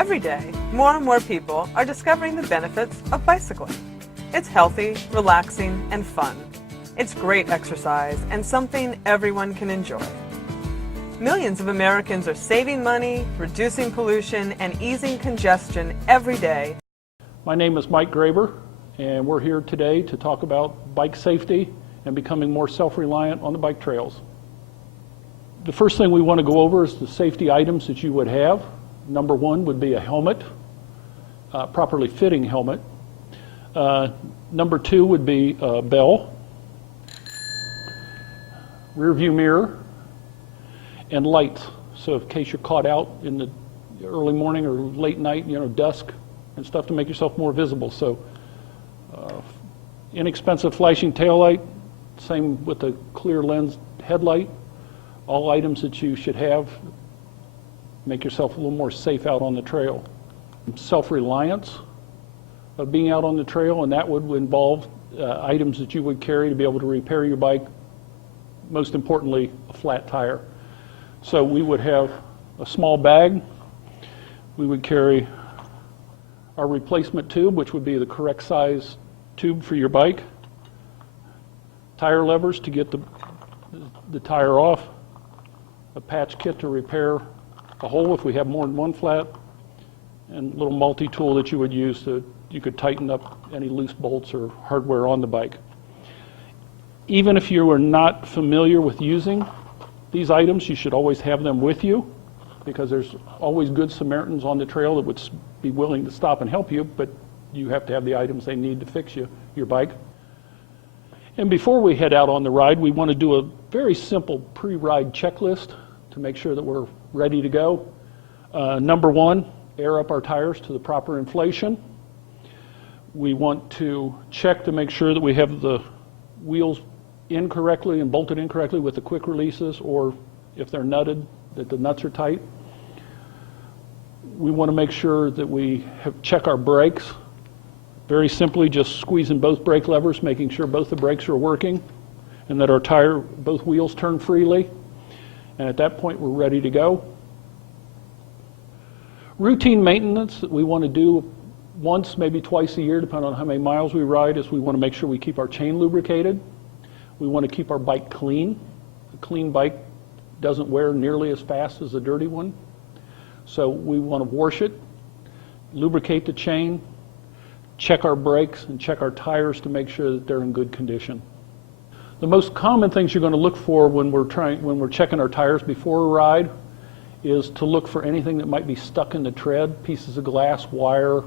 Every day, more and more people are discovering the benefits of bicycling. It's healthy, relaxing, and fun. It's great exercise and something everyone can enjoy. Millions of Americans are saving money, reducing pollution, and easing congestion every day. My name is Mike Graber, and we're here today to talk about bike safety and becoming more self-reliant on the bike trails. The first thing we want to go over is the safety items that you would have. Number one would be a helmet, properly fitting helmet. Number two would be a bell, rear view mirror, and lights. So in case you're caught out in the early morning or late night, dusk and stuff, to make yourself more visible. So inexpensive flashing taillight, same with the clear lens headlight. All items that you should have, make yourself a little more safe out on the trail. Self-reliance of being out on the trail, and that would involve items that you would carry to be able to repair your bike, most importantly, a flat tire. So we would have a small bag. We would carry our replacement tube, which would be the correct size tube for your bike, tire levers to get the tire off, a patch kit to repair a hole if we have more than one flat, and a little multi-tool that you would use you could tighten up any loose bolts or hardware on the bike. Even if you are not familiar with using these items, you should always have them with you, because there's always good Samaritans on the trail that would be willing to stop and help you, but you have to have the items they need to fix your bike. And before we head out on the ride, we want to do a very simple pre-ride checklist to make sure that we're ready to go. Number one, air up our tires to the proper inflation. We want to check to make sure that we have the wheels in correctly and bolted in correctly with the quick releases, or if they're nutted, that the nuts are tight. We want to make sure that we check our brakes. Very simply, just squeezing both brake levers, making sure both the brakes are working and that both wheels turn freely. And at that point, we're ready to go. Routine maintenance that we want to do once, maybe twice a year, depending on how many miles we ride, is we want to make sure we keep our chain lubricated. We want to keep our bike clean. A clean bike doesn't wear nearly as fast as a dirty one. So we want to wash it, lubricate the chain, check our brakes, and check our tires to make sure that they're in good condition. The most common things you're going to look for when we're checking our tires before a ride is to look for anything that might be stuck in the tread, pieces of glass, wire,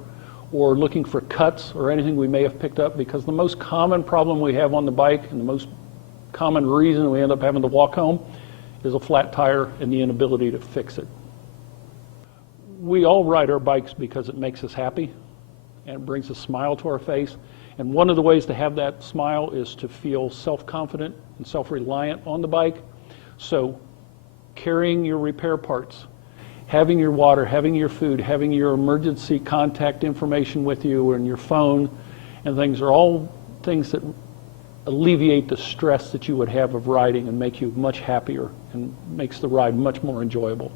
or looking for cuts or anything we may have picked up, because the most common problem we have on the bike and the most common reason we end up having to walk home is a flat tire and the inability to fix it. We all ride our bikes because it makes us happy and it brings a smile to our face. And one of the ways to have that smile is to feel self-confident and self-reliant on the bike. So carrying your repair parts, having your water, having your food, having your emergency contact information with you and your phone and things are all things that alleviate the stress that you would have of riding and make you much happier and makes the ride much more enjoyable.